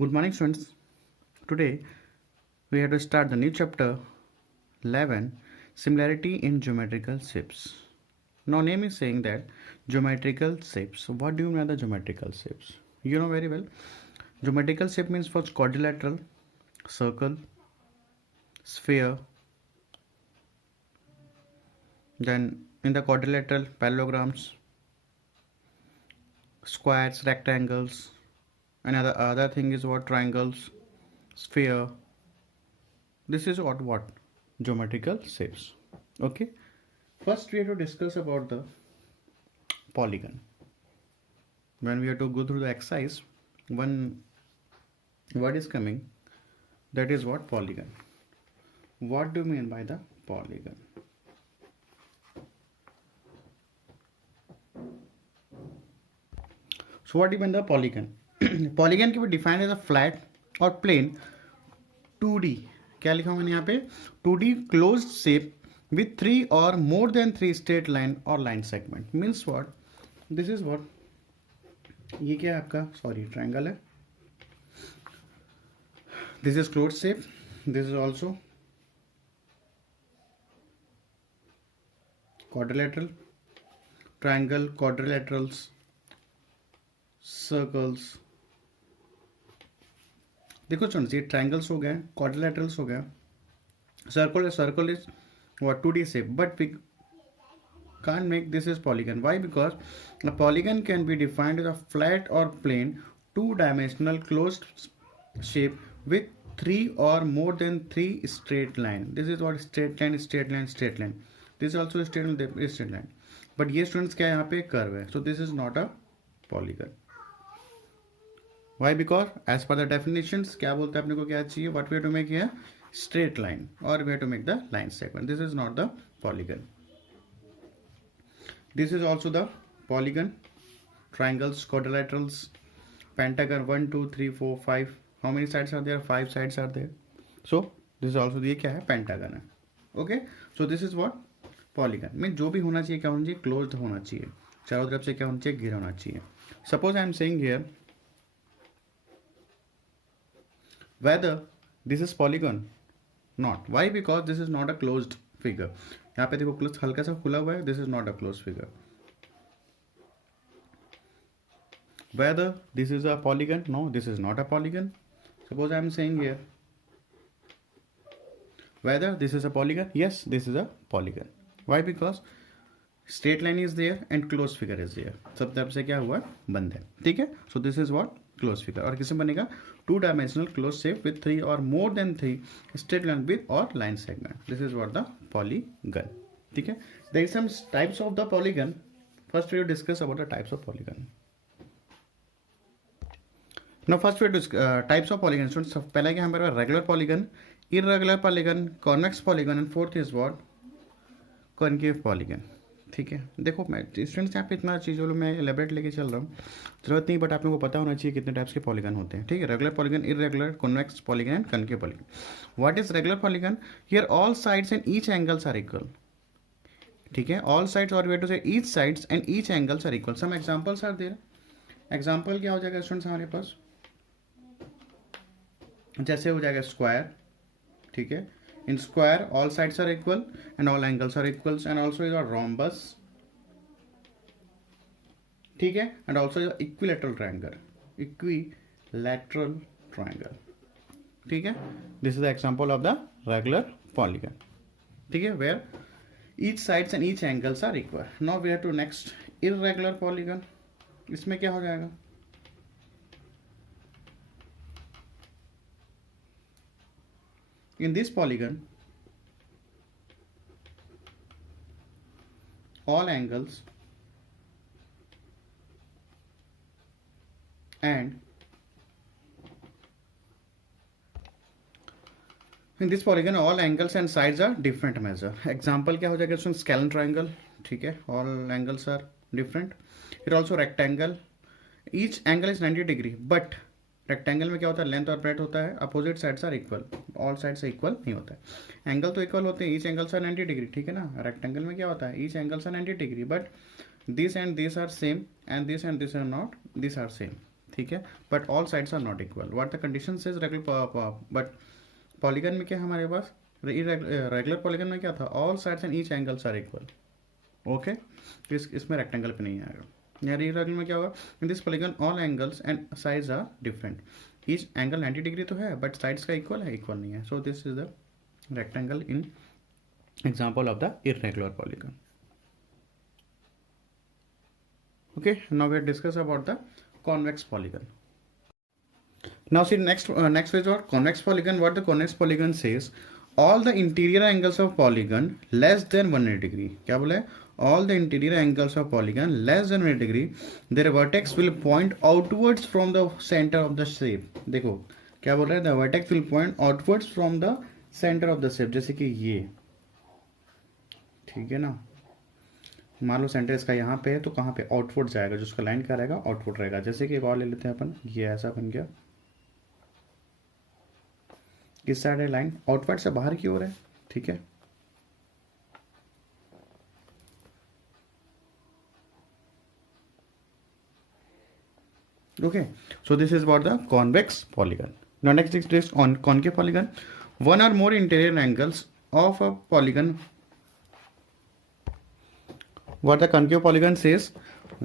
Good morning, students. Today we have to start the new chapter 11, Similarity in Geometrical Shapes. Now, name is saying that geometrical shapes. What do you mean by the geometrical shapes? You know very well. Geometrical shape means first quadrilateral, circle, sphere. Then in the quadrilateral, parallelograms, squares, rectangles. Another other thing is what triangles, sphere. This is what geometrical shapes. Okay. First, we have to discuss about the polygon. When we have to go through the exercise, one word is coming. That is what polygon. What do you mean by the polygon? So what do you mean the polygon? Polygon can be defined as a flat or plane 2D. क्या लिखा मैंने यहाँ पे 2D closed shape with 3 or more than 3 straight line or line segment. Means what? This is what? ये क्या है आपका? Sorry, triangle है. This is closed shape. This is also quadrilateral, triangle, quadrilaterals, circles. देखो स्टूडेंट्स, ये triangles हो गए, quadrilaterals हो गया, circle is what 2D shape, but we can't make this as polygon. Why? Because a polygon can be defined as a flat or plane two-dimensional closed shape with 3 or more than 3 straight line. This is what straight line, straight line, straight line. This is also straight line, straight line. But ये students क्या है, यहाँ पे curve है, so this is not a polygon. Why? Because as per the definitions, क्या बोलते हैं अपने को क्या चाहिए? What we have to make here? Straight line, or we have to make the line segment. This is not the polygon. This is also the polygon. Triangles, quadrilaterals, pentagon 1, 2, 3, 4, 5. How many sides are there? 5 sides are there. So this is also, ये क्या है? Pentagon है. Okay. So this is what? Polygon. में जो भी होना चाहिए क्या होना चाहिए? Closed होना चाहिए. चारों तरफ से क्या होना चाहिए? घिरा होना चाहिए. Suppose I am saying here whether this is polygon not. Why? Because this is not a closed figure. यहाँ पे देखो क्लोज हल्का सा खुला हुआ है. This is not a closed figure. Whether this is a polygon? No, this is not a polygon. Suppose I am saying here whether this is a polygon? Yes, this is a polygon. Why? Because straight line is there and closed figure is there. सब तरफ से क्या हुआ? बंद है. ठीक है. So this is what? Closed figure. और किसमें बनेगा? 2-dimensional closed shape with 3 or more than 3 straight line with or line segment. This is what the polygon. ठीक है. There is some types of the polygon. First we will discuss about the types of polygon. Now first we will discuss types of polygon. So पहला क्या हमारे पास regular polygon, irregular polygon, convex polygon and fourth is what? Concave polygon. ठीक है. देखो मैं students यहाँ पे इतना चीज़ों मैं एलेबरेट लेके चल रहा हूँ, जरूरत नहीं, बट आप लोगों को पता होना चाहिए कितने टाइप्स के पॉलीगन होते हैं. ठीक है. Regular polygon, irregular, convex polygon and concave polygon. What is regular polygon? Here all sides and each angles are equal. ठीक है. ऑल साइड्स और way to say each sides and each angles are equal. Some examples are there. Example क्या हो जाएगा students हमारे पास? जैसे हो जाएगा स्क्वायर. ठीक है. In square, all sides are equal and all angles are equals, and also is a rhombus. ठीक है. And also is a equilateral triangle. Equilateral triangle. ठीक है. This is the example of the regular polygon. ठीक है. Where each sides and each angles are equal. Now we have to next irregular polygon. इसमें क्या हो जाएगा? In this polygon, all angles and in this polygon all angles and sides are different measure. Example क्या हो जाएगा? Scalene triangle. ठीक है. All angles are different. Here also rectangle. Each angle is 90 degree, but rectangle में क्या होता है? Length और ब्रेथ होता है. Opposite sides are equal. All sides equal नहीं होता है. एंगल तो इक्वल होते हैं. Each angles are 90 degree. ठीक है ना. रेक्टेंगल में क्या होता है? Each angles are 90 degree, but this and this are same and this are not. This are same. ठीक है, but all sides are not equal. What the condition is regular, but polygon में क्या हमारे पास, रेगुलर पॉलीगन में क्या था, all sides and each angles are equal. Okay, इसमें रेक्टेंगल पे नहीं आएगा। यार इरेगुलर में क्या होगा, in this polygon all angles and sides are different, each angle 90 degree तो है बट साइड्स का इक्वल है, इक्वल नहीं है। So this is the rectangle in example of the irregular polygon. Okay, now we discuss about the convex polygon. Now see next is what convex polygon. What the convex polygon says, all the interior angles of polygon less than 180 degree. क्या बोला है, all the interior angles of polygon less than 180 degree, their vertex will point outwards from the center of the shape. देखो क्या बोल रहा है, the vertex will point outwards from the center of the shape, जैसे कि ये, ठीक है ना, मान लो सेंटर इसका यहाँ पे है तो कहाँ पे, आउटवर्ड जाएगा, जो उसका लाइन क्या रहेगा, आउटवर्ड रहेगा। जैसे कि एक और ले लेते हैं अपन, ये ऐसा बन गया, किस साइड है लाइन, आउटवर्ड से बाहर की ओर है, ठीक है। Okay, so this is what the convex polygon. Now next is on concave polygon. One or more interior angles of a polygon, what the concave polygon says,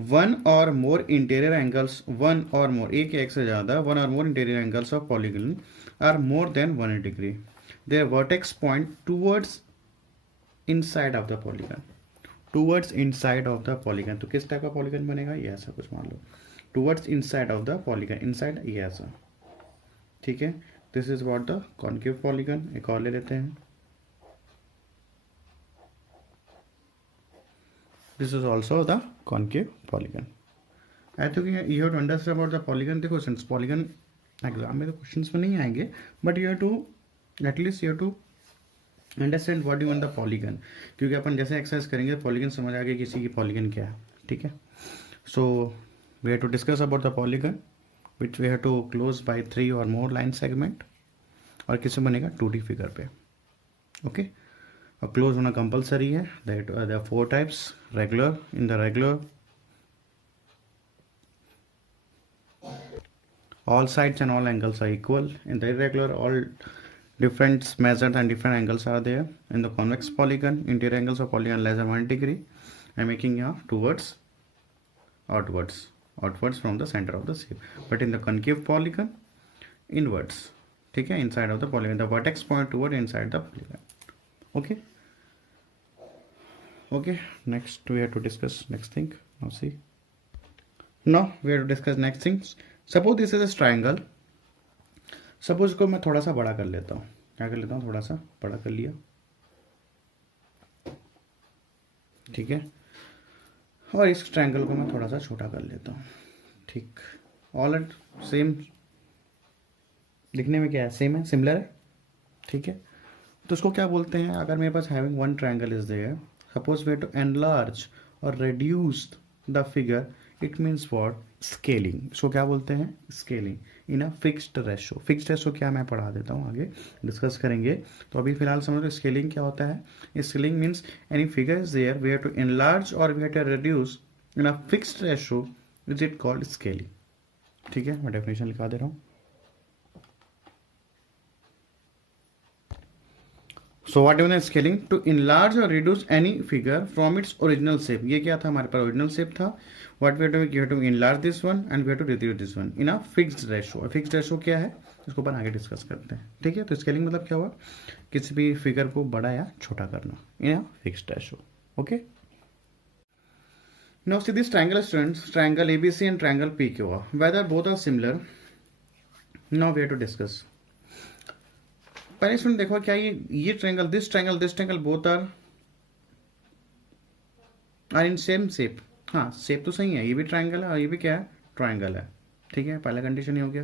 one or more interior angles, one or more, एक या एक से ज़्यादा, one or more interior angles of polygon are more than 180 degree, their vertex point towards inside of the polygon, towards inside of the polygon। तो किस type का polygon बनेगा, ये ऐसा कुछ मान लो, towards inside of the polygon, inside ये ऐसा, ठीक है। this is what the concave polygon। एक और ले लेते हैं, this is also the concave polygon। I think you have to understand about the polygon। देखो since polygon एग्जाम में तो क्वेश्चंस में नहीं आएंगे, but you have to at least you have to understand what you mean the polygon, क्योंकि अपन जैसे exercise करेंगे पॉलीगन समझ आ गया किसी की पॉलीगन क्या है, ठीक है। So we have to discuss about the polygon which we have to close by 3 और मोर लाइन सेगमेंट, और किससे बनेगा 2D फिगर पे। ओके, और क्लोज होना कंपलसरी है। That there are 4 types, regular, in the regular all sides and all angles are equal, in the irregular all different measures and different angles are there, in the convex polygon interior angles of polygon less than 1 degree and making towards outwards from the center of the shape, but in the concave polygon inwards, ठीक है, inside of the polygon, the vertex point toward inside the polygon। okay, okay, next we have to discuss next thing। now see, now we have to discuss next things। suppose this is a triangle, suppose को मैं थोड़ा सा बड़ा कर लेता हूँ, क्या कर लेता हूँ, थोड़ा सा बड़ा कर लिया, ठीक है, और इस ट्रायंगल को मैं थोड़ा सा छोटा कर लेता हूँ, ठीक। ऑल एट सेम, दिखने में क्या है, सेम है, सिमिलर है, ठीक है। तो उसको क्या बोलते हैं, अगर मेरे पास having one triangle is there, suppose we have to enlarge और reduce the figure, it means for scaling. इसको क्या बोलते हैं, scaling in a fixed ratio. Fixed ratio क्या, मैं पढ़ा देता हूँ, आगे डिस्कस करेंगे। तो अभी फिलहाल समझ लो स्केलिंग क्या होता है। Scaling means any figure is there, we have to enlarge और we have to reduce in a fixed ratio, is it called scaling, ठीक है। मैं डेफिनेशन लिखा दे रहा हूँ। So what is scaling, to enlarge और reduce any figure from its original shape. ये क्या था, हमारे पास ओरिजिनल शेप था। What we have to enlarge this one and we have to reduce this one in a fixed ratio. Fixed ratio क्या है, इसको अपन आगे डिस्कस करते हैं, ठीक है। तो स्केलिंग मतलब क्या हुआ, किसी भी फिगर को बड़ा या छोटा करना in a fixed ratio. Okay, now see this triangle students, triangle ABC and triangle PQ, whether both are similar. Now we have to discuss. पहले स्टूडेंट देखो, क्या ये triangle, this triangle both are in same shape. हाँ, shape तो सही है, ये भी ट्रायंगल है और ये भी क्या है, ट्रायंगल है, ठीक है। पहला कंडीशन ये हो गया।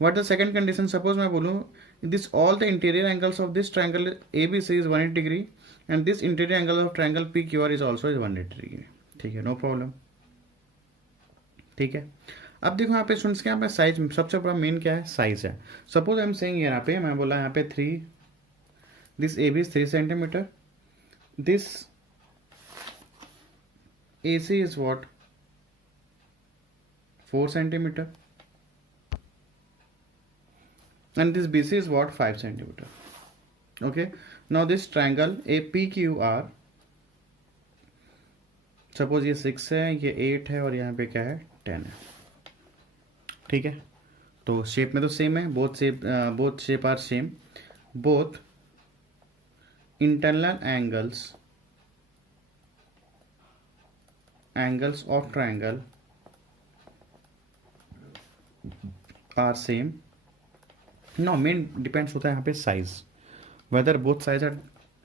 What the second condition, suppose मैं बोलूँ this all the interior angles of this triangle ABC is 180 degree and this interior angle of triangle PQR is also is 180 degree, ठीक है, नो प्रॉब्लम, ठीक है। अब देखो यहाँ पे स्टूडेंट्स क्या है, साइज सबसे बड़ा मेन क्या है, साइज है। सपोज आई एम सेइंग यहाँ पे, मैं बोला यहाँ पे 3, this A B is 3 centimetre, this AC is what, 4 centimetre, and this BC is what, 5 centimeter. Okay, now this triangle APQR, suppose ये 6 है, ये 8 है और यहाँ पे क्या है 10 है. ठीक है, तो शेप में तो सेम है, both shape are same, both internal angles of triangle are same. No, main depends होता है यहाँ पे size, whether both size are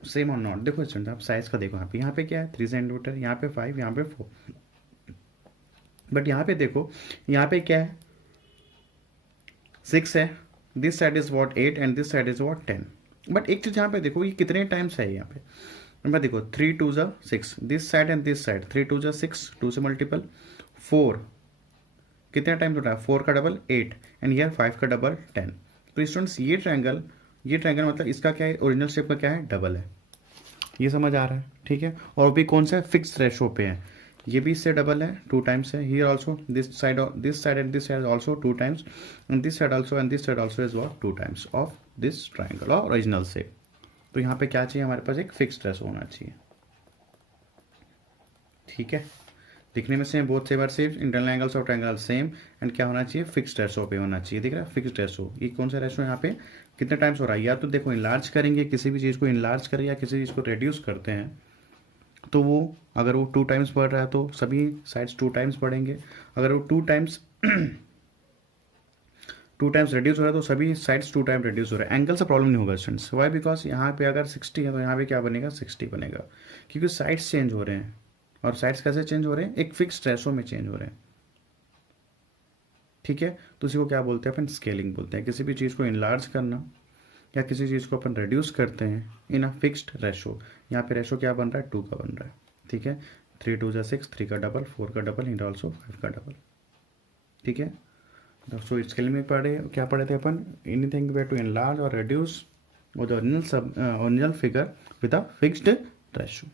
same और नॉट. देखो स्टूडेंट, आप साइज का देखो, यहाँ पे क्या है 3 सेंटीमीटर, यहाँ पे 5, यहाँ पे 4, बट यहाँ पे देखो, यहाँ पे क्या है 6 है, this side is what 8 and this side is what 10. But एक चीज यहाँ पे देखो, ये कितने टाइम्स है यहाँ पे देखो, 3 2 जा 6, this side and this side, 3 2 जा 6, 2 से मल्टीपल 4, कितने टाइम होता है 4 का डबल 8 एंड हियर 5 का डबल 10. तो स्टूडेंट्स ये ट्रायंगल मतलब इसका क्या है, ओरिजिनल शेप का क्या है, डबल है. ये समझ आ रहा है, ठीक है. और भी कौन सा है, फिक्स रेशो पे है, ये भी इससे डबल है, 2 टाइम्स है. Here also this side and this side also 2 times, and this side also and this side also is what 2 times of this triangle और ओरिजिनल शेप. तो यहाँ पे क्या चाहिए हमारे पास, एक फिक्स्ड रेशो होना चाहिए. ठीक है, दिखने में same, both same are same, internal angles of triangle same, and क्या होना चाहिए, फिक्स्ड रेशो पे होना चाहिए. दिख रहा है फिक्स्ड रेशो. ये कौन सा रेशो यहाँ पे कितने टाइम्स हो रहा है, या तो देखो इनलार्ज करेंगे, किसी भी चीज़ को इनलार्ज करें या किसी चीज़ को रिड्यूस करते हैं, तो वो अगर वो 2 टाइम्स बढ़ रहा है तो सभी साइड्स 2 टाइम्स बढ़ेंगे. अगर वो 2 टाइम्स रिड्यूस हो रहा है तो सभी साइड्स 2 टाइम रिड्यूस हो रहा है. एंगल से प्रॉब्लम नहीं होगा स्टूडेंट्स. वाई, बिकॉज यहाँ पे अगर 60 है तो यहाँ पे क्या बनेगा, 60 बनेगा, क्योंकि साइड्स चेंज हो रहे हैं. और साइड्स कैसे चेंज हो रहे हैं, एक फिक्स्ड रेशो में चेंज हो रहे हैं. ठीक है, तो उसी को क्या बोलते हैं अपन, स्केलिंग बोलते हैं. किसी भी चीज़ को इनलार्ज करना या किसी चीज़ को अपन रिड्यूस करते हैं इन अ फिक्स्ड रेशो. यहाँ पे रेशो क्या बन रहा है, 2 का बन रहा है. ठीक है, 3 2 जा 6, 3 का डबल, 4 का डबल, एंड ऑल्सो 5 का डबल. ठीक है, सो स्केलिंग में क्या पढ़े थे अपन, एनीथिंग वे टू इनलार्ज और reduce the original figure with a fixed ratio.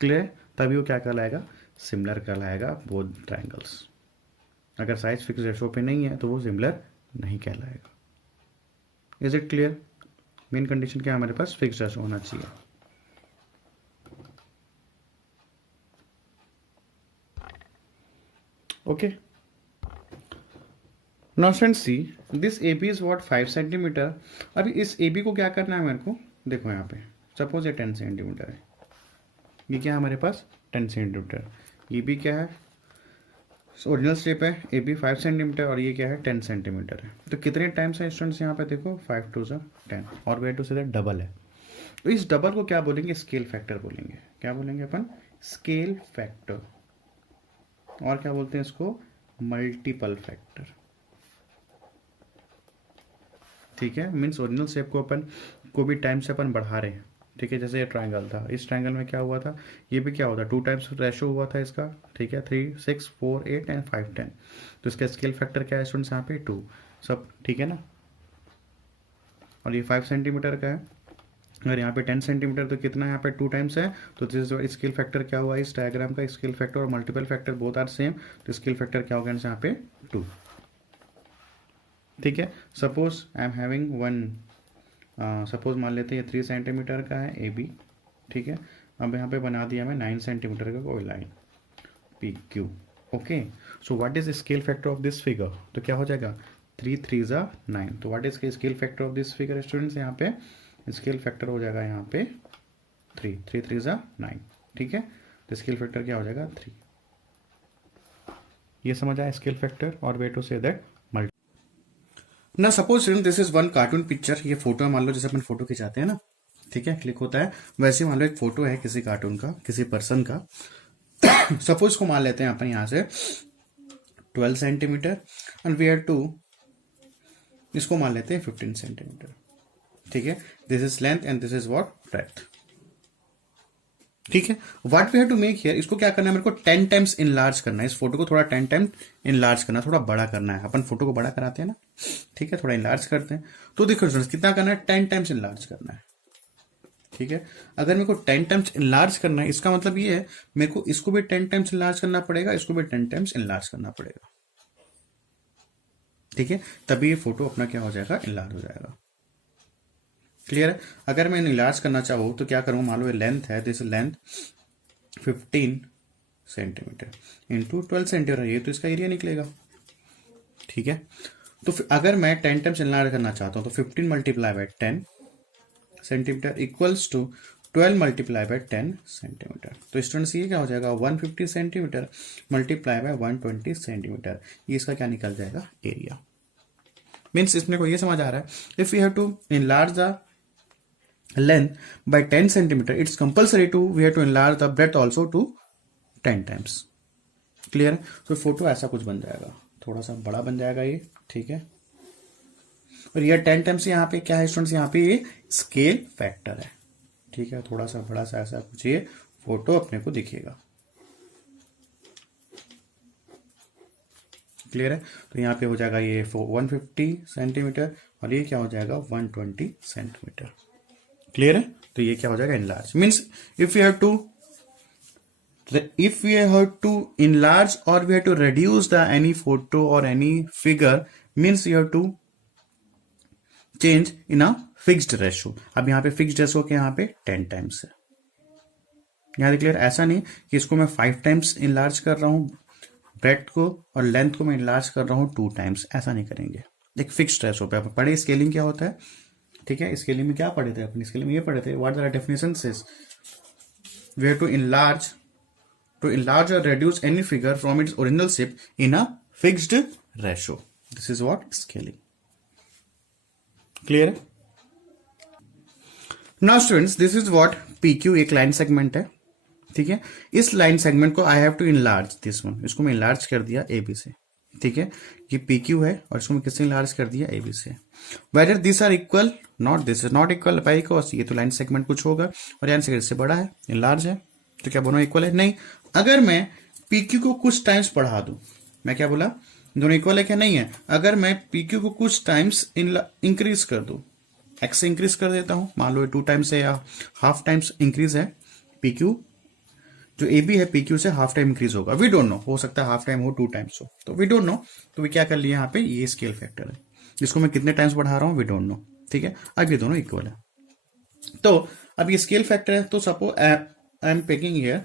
Clear, तभी वो क्या कहलाएगा, सिमिलर कहलाएगा बोथ ट्रायंगल्स. अगर साइज फिक्स रेशो पे नहीं है तो वो सिमिलर नहीं कहलाएगा. Is it clear. Main condition क्या है हमारे पास, फिक्स रेशो होना चाहिए. Okay, now friends see this A B is what 5 centimetre. अभी इस ए बी को क्या करना है मेरे को, देखो यहाँ पे सपोज ये 10 सेंटीमीटर है, ये क्या है हमारे पास 10 सेंटीमीटर, ये भी क्या है ओरिजिनल शेप है, ए बी 5 सेंटीमीटर और ये क्या है 10 सेंटीमीटर है. तो कितने टाइम्स है स्टूडेंट्स यहाँ पे देखो, 5 2 10 और वे टू से डबल है. तो इस डबल को क्या बोलेंगे, स्केल फैक्टर बोलेंगे. क्या बोलेंगे अपन, स्केल फैक्टर. और क्या बोलते हैं इसको, मल्टीपल फैक्टर. ठीक है, मीन्स ओरिजिनल शेप को अपन को भी टाइम से अपन बढ़ा रहे हैं. ठीक है, जैसे ये ट्रायंगल था, इस ट्रायंगल में क्या हुआ था, ये भी क्या होता, 2 टाइम्स रेशो हुआ था इसका. ठीक है, 3 6 4 8 एंड 5 10. तो इसका स्केल फैक्टर क्या है स्टूडेंट्स, यहाँ पे 2. सब ठीक है ना. और ये 5 सेंटीमीटर का है, अगर यहाँ पे 10 सेंटीमीटर तो कितना यहाँ पे 2 टाइम्स है. तो दिस स्केल फैक्टर क्या हुआ इस डायग्राम का, स्केल फैक्टर और multiple factor both are same. तो स्केल फैक्टर क्या होगा यहाँ पे 2. ठीक है, suppose I am having one, suppose मान लेते हैं ये 3 सेंटीमीटर का है ए बी. ठीक है, अब यहाँ पे बना दिया मैं 9 सेंटीमीटर का कोई line P Q. Okay, so what is scale factor of this figure, तो क्या हो जाएगा 3 3 जा 9. तो what is scale factor of this figure students, यहाँ पे स्केल फैक्टर हो जाएगा यहाँ पे 3 3 3 जा 9. ठीक है, तो स्केल फैक्टर क्या हो जाएगा 3. ये समझ आया स्केल फैक्टर. और वे टू से दैट ना, suppose student this is one cartoon picture. ये फोटो है, मान लो जैसे अपन फोटो खिंचाते हैं ना, ठीक है, क्लिक होता है, वैसे मान लो एक फोटो है किसी कार्टून का, किसी पर्सन का. सपोज को मान लेते हैं अपन यहाँ से 12 centimetre and we have to, इसको मान लेते हैं 15 सेंटीमीटर. ठीक है, this is length and this is what breadth. ठीक है, what we have to make here, इसको क्या करना है मेरे को 10 टाइम्स इनलार्ज करना है. इस फोटो को थोड़ा 10 टाइम्स इनलार्ज करना, थोड़ा बड़ा करना है. अपन फोटो को बड़ा कराते हैं ना, ठीक है, थोड़ा इनलार्ज करते हैं. तो देखो कितना करना है, 10 टाइम्स इनलार्ज करना है. ठीक है, अगर मेरे को 10 टाइम्स इनलार्ज करना है, इसका मतलब ये है मेरे को इसको भी 10 टाइम्स इनलार्ज करना पड़ेगा, इसको भी 10 टाइम्स इनलार्ज करना पड़ेगा. ठीक है, तभी ये फोटो अपना क्या हो जाएगा, इनलार्ज हो जाएगा। क्लियर है। अगर मैं इनलार्ज करना चाहूँ तो क्या करूँ, मान लो ये लेंथ है, this length 15 centimetre into 12 centimetre, ये तो इसका एरिया निकलेगा। ठीक है, तो अगर मैं 10 टाइम्स इनलार्ज करना चाहता हूँ तो 15 multiply by 10 centimetre equals to 12 multiply by 10 centimetre. तो स्टूडेंट्स ये क्या हो जाएगा, 150 सेंटीमीटर मल्टीप्लाई बाय 120 सेंटीमीटर, ये इसका क्या निकल जाएगा, एरिया। मीन्स इसमें को ये समझ आ रहा है, if you have to enlarge the length by 10 centimeter, it's compulsory to we have to enlarge the breadth also to 10 times। Clear है। तो फोटो ऐसा कुछ बन जाएगा, थोड़ा सा बड़ा बन जाएगा ये। ठीक है, और ये 10 टाइम्स यहाँ पे क्या है स्टूडेंट्स, यहाँ पे ये स्केल फैक्टर है। ठीक है, थोड़ा सा बड़ा सा ऐसा कुछ ये फोटो अपने को दिखेगा। क्लियर है। तो यहाँ पे हो जाएगा ये 150 सेंटीमीटर और ये क्या हो जाएगा 120 सेंटीमीटर। क्लियर है। तो ये क्या हो जाएगा, enlarge. Means if you have to enlarge और we have to reduce the any photo or any figure, means you have to change in a fixed ratio। अब यहाँ पे फिक्स्ड रेशो के यहाँ पे 10 टाइम्स है। यहाँ क्लियर, ऐसा नहीं कि इसको मैं 5 टाइम्स इनलार्ज कर रहा हूँ ब्रेथ को और लेंथ को मैं इनलार्ज कर रहा हूँ 2 टाइम्स, ऐसा नहीं करेंगे। एक फिक्स्ड रेशो पे आप पढ़े स्केलिंग क्या होता है। ठीक है, स्केलिंग में क्या पढ़े थे अपनी, स्केलिंग में ये पढ़े थे what are the definitions is we have to enlarge or reduce any figure from its original shape in a fixed ratio, this is what scaling। clear है। now students this is what PQ एक line segment है। ठीक है, इस line segment को I have to enlarge this one, इसको मैं enlarge कर दिया AB से। ठीक है, ये PQ है और इसको मैं किससे इनलार्ज कर दिया, AB से। Whether this are equal, not this is not equal, because ये तो लाइन सेगमेंट कुछ होगा और यहाँ से इससे बड़ा है, इनलार्ज है, तो क्या दोनों इक्वल है, नहीं। अगर मैं PQ को कुछ टाइम्स बढ़ा दूं, मैं क्या बोला, दोनों इक्वल है क्या, नहीं है। अगर मैं PQ को कुछ टाइम्स इंक्रीज कर दूं, x से इंक्रीज कर देता हूं, मान लो 2 टाइम्स है या हाफ टाइम्स इंक्रीज है, PQ जो AB है PQ से हाफ टाइम इंक्रीज होगा, वी डोंट नो, हो सकता है हाफ टाइम हो 2 टाइम्स हो, तो वी डोंट नो। तो वी क्या कर लिया यहाँ पे, ये स्केल फैक्टर है, जिसको मैं कितने टाइम्स बढ़ा रहा हूँ वी डोंट नो। ठीक है, अब ये दोनों इक्वल है। तो अब ये स्केल फैक्टर है, तो suppose I am taking here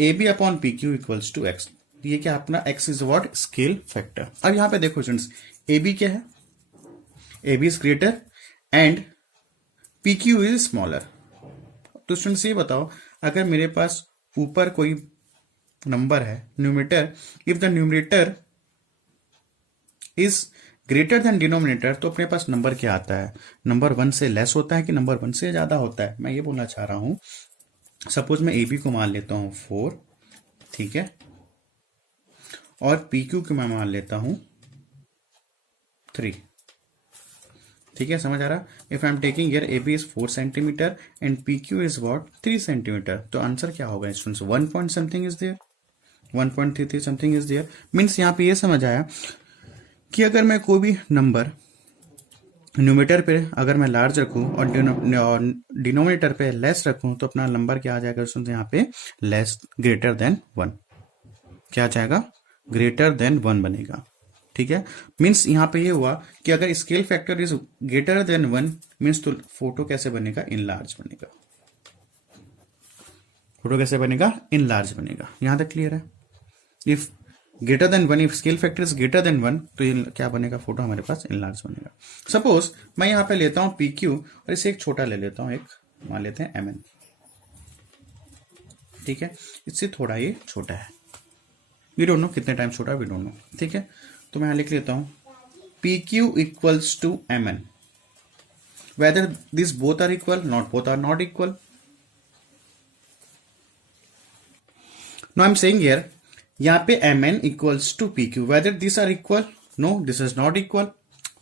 AB upon PQ equals to x, ये क्या अपना x is what, scale factor. अब यहां पे देखो स्टूडेंट्स, AB क्या है, AB is greater and PQ is smaller. तो स्टूडेंट्स ये बताओ, अगर मेरे पास ऊपर कोई नंबर है numerator, if the numerator is greater than denominator, तो अपने पास नंबर क्या आता है, नंबर 1 से लेस होता है कि नंबर 1 से ज्यादा होता है। मैं ये बोलना चाह रहा हूं, सपोज मैं AB को मान लेता हूं 4, ठीक है, और PQ को मैं मान लेता हूं 3। ठीक है, समझ आ रहा। If I am taking here AB is 4 centimetre and PQ is what 3 centimetre, तो आंसर क्या होगा students, 1 point something is there, 1.33 something is there. Means यहाँ पे ये समझ आया कि अगर मैं कोई भी नंबर न्यूमरेटर पे अगर मैं लार्ज रखूं और डिनोमिनेटर पे लेस रखूं, तो अपना नंबर क्या आ जाएगा स्टूडेंट्स, यहाँ पे लेस ग्रेटर देन 1, क्या आ जाएगा, ग्रेटर देन 1 बनेगा। ठीक है, मीन्स यहाँ पे ये हुआ कि अगर scale factor is greater than 1 means तो फोटो कैसे बनेगा, इनलार्ज बनेगा। फोटो कैसे बनेगा, इनलार्ज बनेगा। यहां तक क्लियर है। If greater than 1, if scale factor is greater than 1, तो ये क्या बनेगा, फोटो हमारे पास इनलार्ज बनेगा। सपोज मैं यहाँ पे लेता हूं PQ और इसे एक छोटा ले लेता हूं, एक मान लेते हैं MN। ठीक है, इससे थोड़ा ये छोटा है, वी डोंट नो कितने टाइम छोटा है, वी डोंट नो। ठीक है, तो मैं यहां लिख लेता हूं PQ equals to MN, whether this both are equal, not both are not equal. No I am saying here, यहाँ पे MN equals to PQ, whether this are equal, no this is not equal.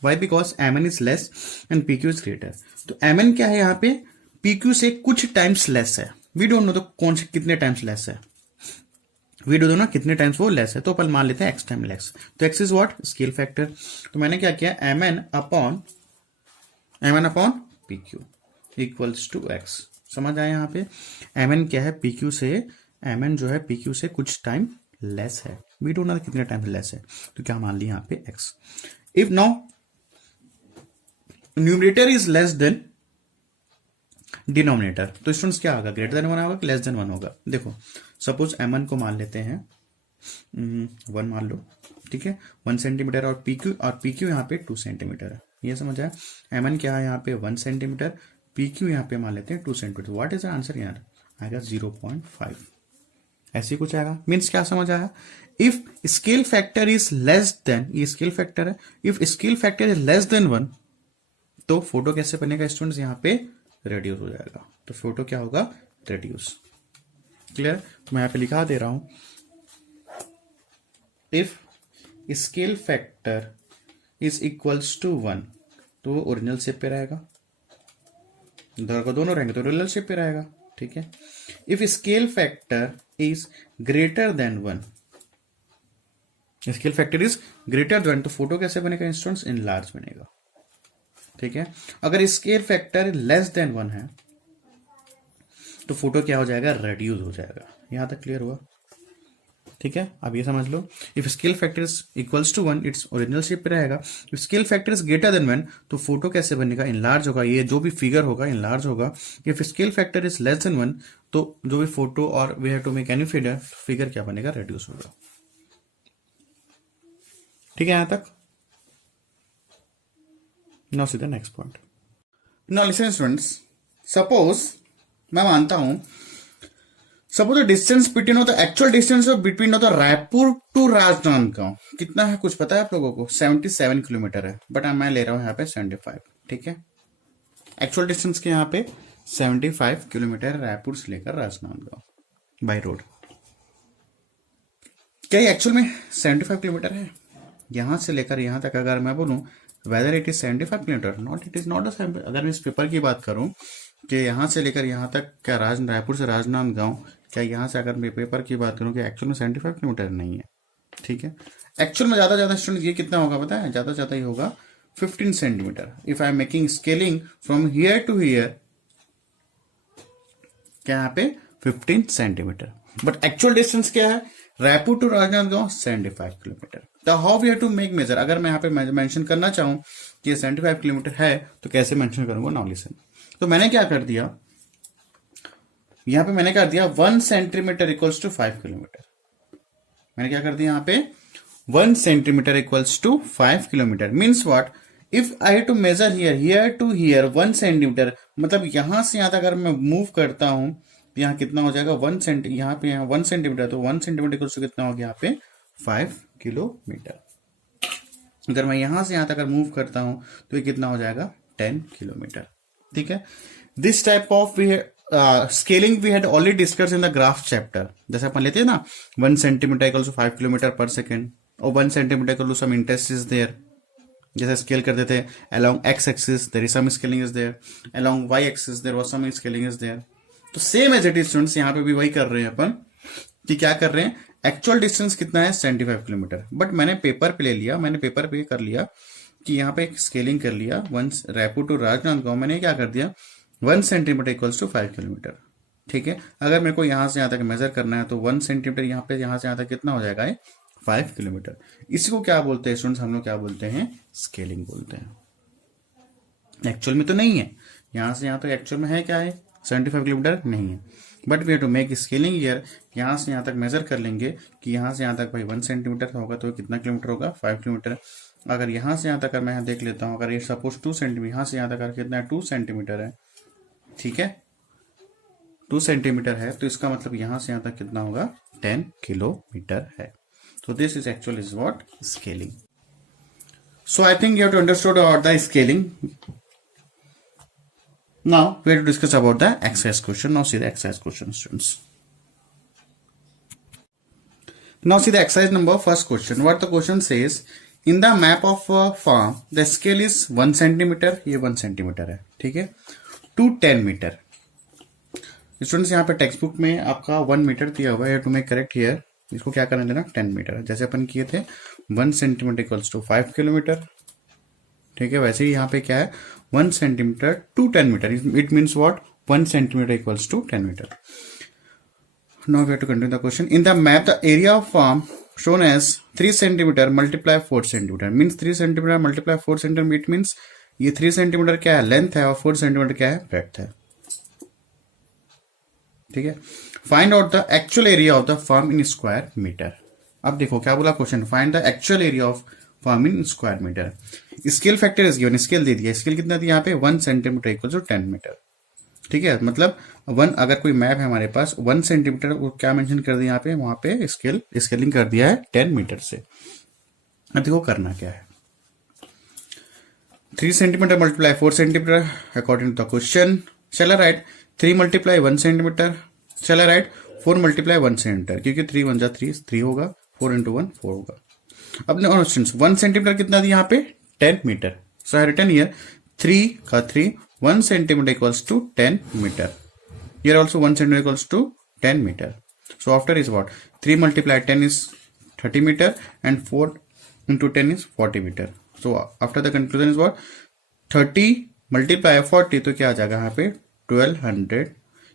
Why, because MN is less and PQ is greater. तो MN क्या है, यहाँ पे PQ से कुछ times less है, वी डोंट नो तो कौन से कितने टाइम्स लेस है, वी डोंट नो कितने टाइम्स वो लेस है, तो अपन मान लेते हैं x टाइम लेस। तो x is what, scale factor. तो मैंने क्या किया, MN upon PQ equals to x। समझ आया, यहाँ पे MN क्या है, PQ से, MN जो है PQ से कुछ टाइम लेस है, वी डोंट नो कितने टाइम लेस है, तो क्या मान लिया यहाँ पे x। If now numerator is less then denominator, तो स्टूडेंट्स क्या होगा, ग्रेटर देन 1 होगा कि लेस देन 1 होगा। देखो सपोज m1 को मान लेते हैं 1 मान लो, ठीक है, 1 सेंटीमीटर, और PQ यहाँ पे 2 सेंटीमीटर है, ये समझ आया। m1 क्या है यहाँ पे 1 सेंटीमीटर, PQ यहाँ पे मान लेते हैं 2 centimetre. What is the answer यार, आएगा 0.5, ऐसे कुछ आएगा। मीन्स क्या समझ आया, if scale factor is less then, ये स्केल फैक्टर है, if scale factor is less than 1 तो फोटो कैसे बनेगा स्टूडेंट्स, यहाँ पे रेड्यूस हो जाएगा, तो फोटो क्या होगा, रेड्यूस। क्लियर, मैं यहाँ पे लिखा दे रहा हूं, if scale factor is equals to 1 तो ओरिजिनल शेप पे रहेगा, दोनों रहेंगे तो ओरिजिनल शेप पे रहेगा, ठीक है। If scale factor is greater than 1, scale factor is greater then, तो फोटो कैसे बनेगा स्टूडेंट्स, इन लार्ज बनेगा, ठीक है। अगर स्केल फैक्टर लेस देन 1 है तो फोटो क्या हो जाएगा, रेड्यूस हो जाएगा। यहां तक क्लियर हुआ, ठीक है। अब ये समझ लो, if scale factor is equals to 1 it's original shape पे रहेगा, if scale factor is greater than 1 तो फोटो कैसे बनेगा, इनलार्ज होगा, ये जो भी फिगर होगा इनलार्ज होगा। If scale factor is less than 1 तो जो भी फोटो और we have to make any figure क्या बनेगा, रेड्यूस होगा, ठीक है यहां तक। Now see the next point. Now listen students, suppose मैं मानता हूं, suppose the distance between the actual distance between the Raipur to Rajnandgaon कितना है, कुछ पता है आप लोगों को, 77 किलोमीटर है, बट मैं ले रहा हूं यहाँ पे 75, ठीक है। एक्चुअल डिस्टेंस के यहाँ पे 75 किलोमीटर रायपुर से लेकर राजनांदगांव बाय रोड। क्या ये एक्चुअल में 75 किलोमीटर है, यहां से लेकर यहां तक अगर मैं बोलूं whether it is 75 kilometre, not it is not a, अगर मैं इस पेपर की बात करूं कि यहां से लेकर यहां तक, क्या रायपुर से राजनांदगांव, क्या यहां से अगर मैं पेपर की बात करूं कि एक्चुअल में 75 किलोमीटर नहीं है, ठीक है। एक्चुअल में ज्यादा स्टूडेंट ये कितना होगा पता है, ज्यादा ही होगा 15 centimetre. If I am making scaling from here to here, क्या यहाँ पे 15 सेंटीमीटर, बट एक्चुअल डिस्टेंस क्या है, रायपुर टू राजनांदगांव 75 किलोमीटर। तो how we have to make measure, अगर मैं यहाँ पे मेंशन करना चाहूं कि ये 75 किलोमीटर है तो कैसे मेंशन करूंगा, नाउ लिसन। तो मैंने क्या कर दिया, यहां पे मैंने कर दिया 1 सेंटीमीटर इक्वल्स टू 5 किलोमीटर। मैंने क्या कर दिया यहाँ पे 1 centimetre equals to 5 kilometre. Means what, if I to measure here to here 1 centimetre, मतलब यहां से यहां तक अगर मैं मूव करता हूं तो यहाँ कितना हो जाएगा 1 सेंटी, यहाँ पे यहाँ 1 सेंटीमीटर, तो 1 सेंटीमीटर इक्वल्स टू कितना हो गया यहाँ पे 5 किलोमीटर। अगर मैं यहां से यहां तक अगर मूव करता हूं तो ये कितना हो जाएगा 10 किलोमीटर, ठीक है। This type of scaling we had already discuss in the graph chapter. जैसे अपन लेते हैं ना 1 centimetre equal to 5 kilometre per second, और 1 centimetre equal to some interest is there, जैसे स्केल करते थे along x axis there is some scaling is there, along y axis there was some scaling is there। तो same as it is students, यहाँ पे भी वही कर रहे हैं अपन कि क्या कर रहे हैं, एक्चुअल डिस्टेंस कितना है 75 किलोमीटर, बट मैंने पेपर पे ले लिया, मैंने पेपर पे कर लिया कि यहाँ पे एक स्केलिंग कर लिया, रायपुर टू राजनांदगांव मैंने क्या कर दिया 1 सेंटीमीटर इक्वल्स टू 5 किलोमीटर, ठीक है। अगर मेरे को यहां से यहां तक मेजर करना है तो 1 सेंटीमीटर यहाँ पे यहां से यहां तक कितना हो जाएगा 5 किलोमीटर। इसी को क्या बोलते हैं स्टूडेंट्स, हम लोग क्या बोलते हैं, स्केलिंग बोलते हैं। एक्चुअल में तो नहीं है, यहां से यहां तक एक्चुअल में है क्या है 75 किलोमीटर नहीं है, but we have to make scaling here, यहां से यहां तक मेजर कर लेंगे कि यहां से यहां तक भाई 1 सेंटीमीटर होगा तो कितना किलोमीटर होगा 5 किलोमीटर। अगर यहां से यहां तक मैं देख लेता हूं, अगर ये सपोज 2 सेंटीमीटर, यहां से यहां तक कितना है 2 सेंटीमीटर है, ठीक है 2 सेंटीमीटर है, तो इसका मतलब यहां से यहां तक कितना होगा 10 किलोमीटर है। तो this is actual is what, scaling. So I think you have to understood about the scaling. Now we have to discuss about the exercise question. Now see the exercise question, students. Now see the exercise number first question. What the question says, in the map of a farm, the scale is 1 centimeter, ये 1 centimeter है, ठीक है, to 10 meter. Students यहाँ पे text book में आपका 1 metre दिया हुआ है, टू मेक करेक्ट हियर इसको क्या करना लेना 10 मीटर, जैसे अपन किए थे 1 सेंटीमीटर इक्वल्स टू 5 किलोमीटर, ठीक है। वैसे ही यहाँ पे क्या है 1 centimetre to 10 metre, it means what 1 centimetre equals to 10 metre. Now we have to continue the question. In the map, the area of farm shown as 3 centimeter multiply 4 centimeter means 3 centimeter multiply 4 centimeter. It means ये 3 centimetre क्या है, length है, और 4 centimetre क्या है, breadth है. ठीक है. Find out the actual area of the farm in square metre. अब देखो क्या बोला question, find the actual area of farm in square metre. Scale factor is given, scale दे दिया. स्केल कितना दिया यहाँ पे, 1 सेंटीमीटर इक्वल टू 10 मीटर. ठीक है, मतलब 1, अगर कोई मैप है हमारे पास 1 सेंटीमीटर, वो क्या मेंशन कर दिया यहाँ पे, वहां पे स्केलिंग कर दिया है 10 मीटर से. अब देखो करना क्या है. 3 centimetre multiply 4 centimetre according to the question. Shall I write 3 multiply 1 centimetre. Shall I write 4 multiply 1 centimetre, क्योंकि 3 1 जा 3 होगा, 4 इंटू 1 4 होगा. अपने 1 सेंटीमीटर कितना दिया यहाँ पे, 10 metre. So I written here 3 का 3, 1 centimeter equals to 10 meter. Here also 1 centimeter equals to 10 meter. So after is what? 3 multiplied 10 is 30 meter and 4 into 10 is 40 meter. So after the conclusion is what? 30 multiply 40, तो क्या आ जाएगा यहाँ पे 1200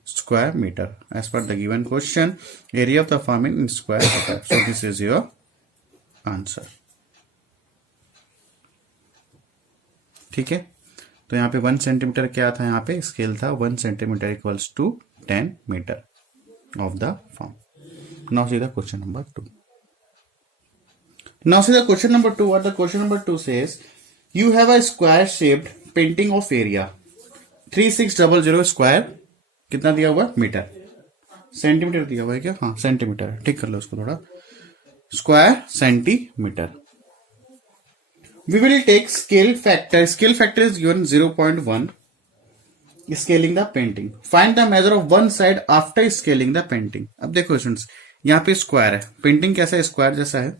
square meter. As per the given question, area of the farm in square meter. So this is your answer. ठीक है. तो यहाँ पे 1 सेंटीमीटर क्या था, यहाँ पे स्केल था 1 centimetre equals to 10 metre of the form. Now see the question number 2. Now see the question number 2. What the question number 2 says, you have a square shaped painting of area 3600 square, कितना दिया हुआ, metre. Centimetre दिया हुआ है क्या, हाँ centimetre, ठीक कर लो उसको थोड़ा, square centimetre. We will take scale factor. Scale factor is given 0.1. Scaling the painting. Find the measure of one side after scaling the painting. अब देखो स्टूडेंट्स, यहाँ पे स्क्वायर है, पेंटिंग कैसा है, स्क्वायर जैसा है.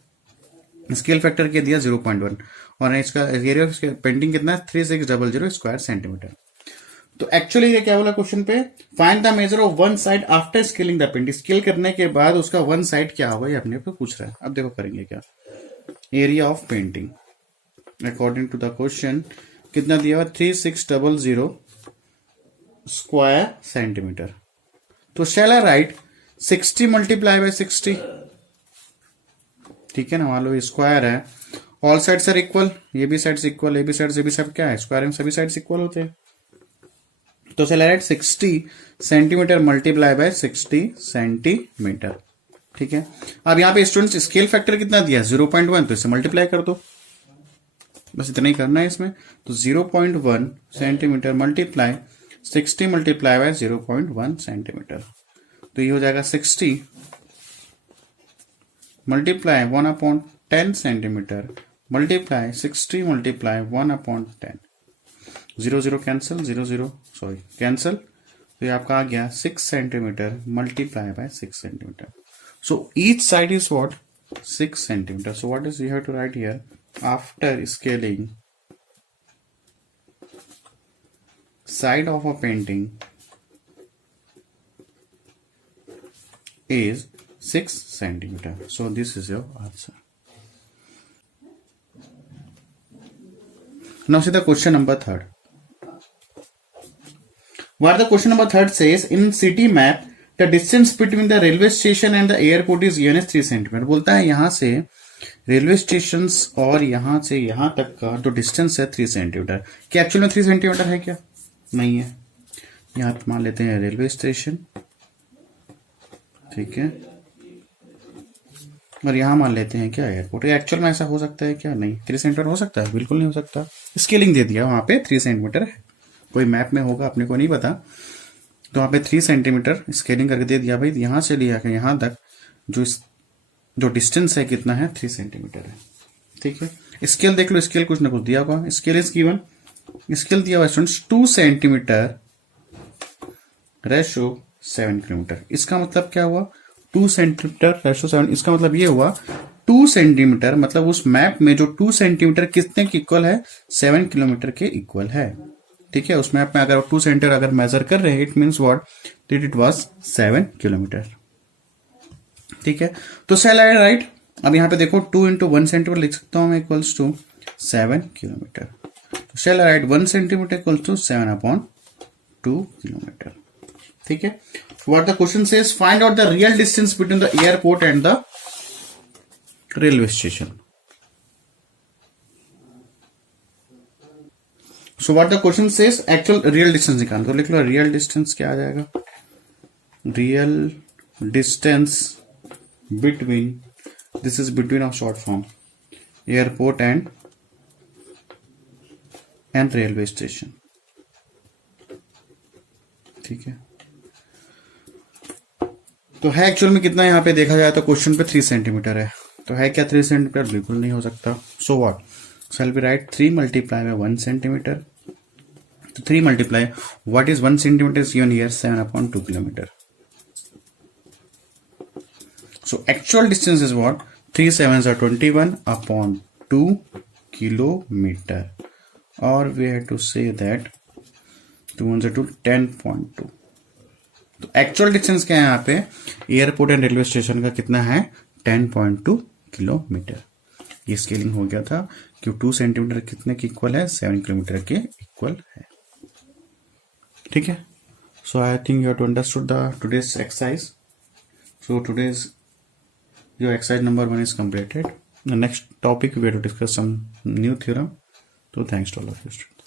स्केल फैक्टर क्या दिया 0.1, और इसका एरिया ऑफ पेंटिंग कितना है 3600 स्क्वायर सेंटीमीटर. तो एक्चुअली ये क्या बोला क्वेश्चन पे, find the measure of one side after scaling the painting. Scale करने के बाद उसका वन साइड क्या होगा, ये अपने पे पूछ रहा है. अब देखो करेंगे क्या. Area of painting according to the question कितना दिया हुआ, 3600 स्क्वायर सेंटीमीटर. तो shall I write 60 multiply by 60. ठीक है ना, मान लो ये स्क्वायर है, ऑल साइड्स आर इक्वल, ये भी साइड्स इक्वल, ये भी साइड्स, ये भी सब क्या है, स्क्वायर में सभी साइड्स इक्वल होते हैं. तो shall I write 60 centimetre multiply by 60 centimetre. ठीक है. अब यहाँ पे स्टूडेंट्स स्केल फैक्टर कितना दिया 0.1, तो इसे मल्टीप्लाई कर दो, बस इतना ही करना है इसमें. तो 0.1 centimetre multiply 60 multiply by 0.1 centimetre, तो ये हो जाएगा 60 multiply 1/10 centimetre multiply 60 multiply 1/10. 0 0 cancel, 0 0 sorry cancel, तो ये आपका आ गया 6 centimetre multiply by 6 centimetre. So each side is what, 6 centimetre. So what is you have to write here, after scaling side of a painting is 6 centimeter. So this is your answer. Now see the question number 3. What the question number 3 says, in city map the distance between the railway station and the airport is given as 3 centimeter. बोलता है यहां से railway station और यहां से यहां तक का जो डिस्टेंस है 3 सेंटीमीटर. क्या एक्चुअल में 3 सेंटीमीटर है क्या, नहीं है. यहां पे मान लेते हैं रेलवे स्टेशन, ठीक है, और यहां मान लेते हैं क्या, एयरपोर्ट. एक्चुअल में ऐसा हो सकता है क्या, नहीं. 3 सेंटीमीटर हो सकता है, बिल्कुल नहीं हो सकता. स्केलिंग दे दिया वहां पे 3 सेंटीमीटर है, कोई मैप में होगा अपने को नहीं पता. तो वहां पे 3 सेंटीमीटर स्केलिंग करके दे दिया, भाई यहां से लिया यहां तक जो डिस्टेंस है कितना है, 3 सेंटीमीटर है. ठीक है. स्केल देख लो, स्केल कुछ ना कुछ दिया हुआ, स्केल इज गिवन, स्केल दिया हुआ स्टूडेंट्स 2 सेंटीमीटर रेशो 7 किलोमीटर. इसका मतलब क्या हुआ, 2 सेंटीमीटर रेशो 7. इसका मतलब ये हुआ 2 सेंटीमीटर, मतलब उस मैप में जो 2 सेंटीमीटर कितने के इक्वल है, 7 किलोमीटर के इक्वल है. ठीक है. उस मैप में अगर 2 सेंटीमीटर अगर मेजर कर रहे हैं, it means what, that it was 7 kilometre. ठीक है. तो शैल आई राइट, अब यहाँ पे देखो 2 इंटू 1 सेंटीमीटर लिख सकता हूं मैं, इक्वल्स टू 7 किलोमीटर. तो shall I write 1 centimetre equals to 7/2 kilometre. ठीक है. What the question says, find out the real distance between the airport and the railway station. So what the question says, actual real distance निकालना. तो लिख लो real distance क्या आ जाएगा, real distance between, this is between of short form, airport and railway station. ठीक है. तो है actual में कितना, यहाँ पे देखा जाए तो क्वेश्चन पे 3 सेंटीमीटर है. तो है क्या 3 सेंटीमीटर, बिल्कुल नहीं हो सकता. So what, shall be right 3 multiply by 1 centimetre. तो 3 multiply what is 1 centimetre is given here 7/2 kilometre. So actual distance is what, 3 7s are 21/2 kilometer, or we have to say that 2 1s are 2, 10.2. तो actual distance क्या है यहाँ पे airport and railway station का कितना है, 10.2 kilometre. ये scaling हो गया था कि 2 सेंटीमीटर कितने के इक्वल है, 7 किलोमीटर के इक्वल है. ठीक है. So I think you have to understood the today's exercise. So today's your exercise number 1 is completed. The next topic we have to discuss some new theorem. So thanks to all of you students.